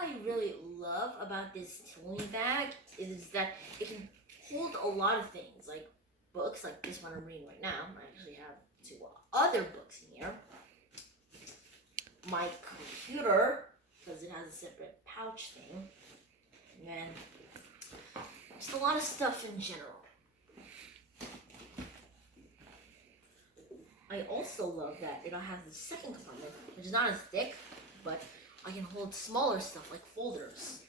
I really love about this Tilami bag is that it can hold a lot of things, like books, like this one I'm reading right now. I actually have two other books in here. My computer, because it has a separate pouch thing. And then just a lot of stuff in general. I also love that it has the second compartment, which is not as thick, but I can hold smaller stuff like folders.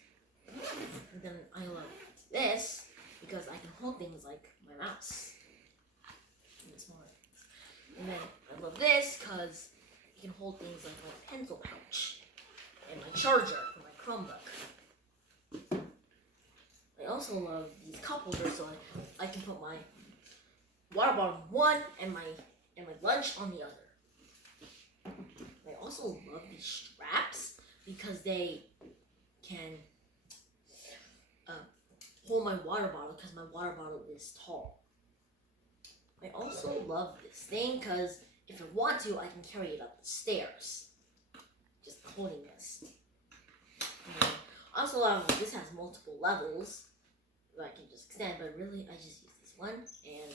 And then I love this because I can hold things like my mouse. And smaller things. And then I love this because you can hold things like my pencil pouch and my charger for my Chromebook. I also love these cup holders so I can put my water bottle on one and my lunch on the other. I also love these straps because they can hold my water bottle because my water bottle is tall. I also love this thing because if I want to, I can carry it up the stairs. Just holding this. And I also love that this has multiple levels that I can just extend, but really I just use this one. And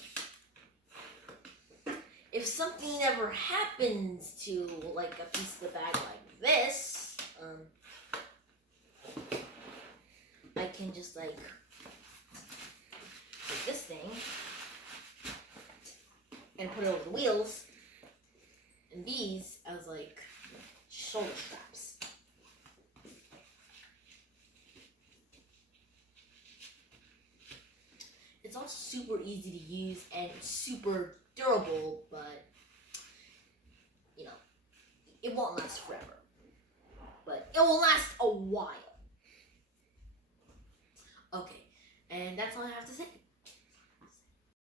if something ever happens to like a piece of the bag like this, I can just like take this thing and put it over the wheels, and these as like shoulder straps. It's also super easy to use and super durable, but you know, it won't last forever. But it will last a while. Okay, and that's all I have to say.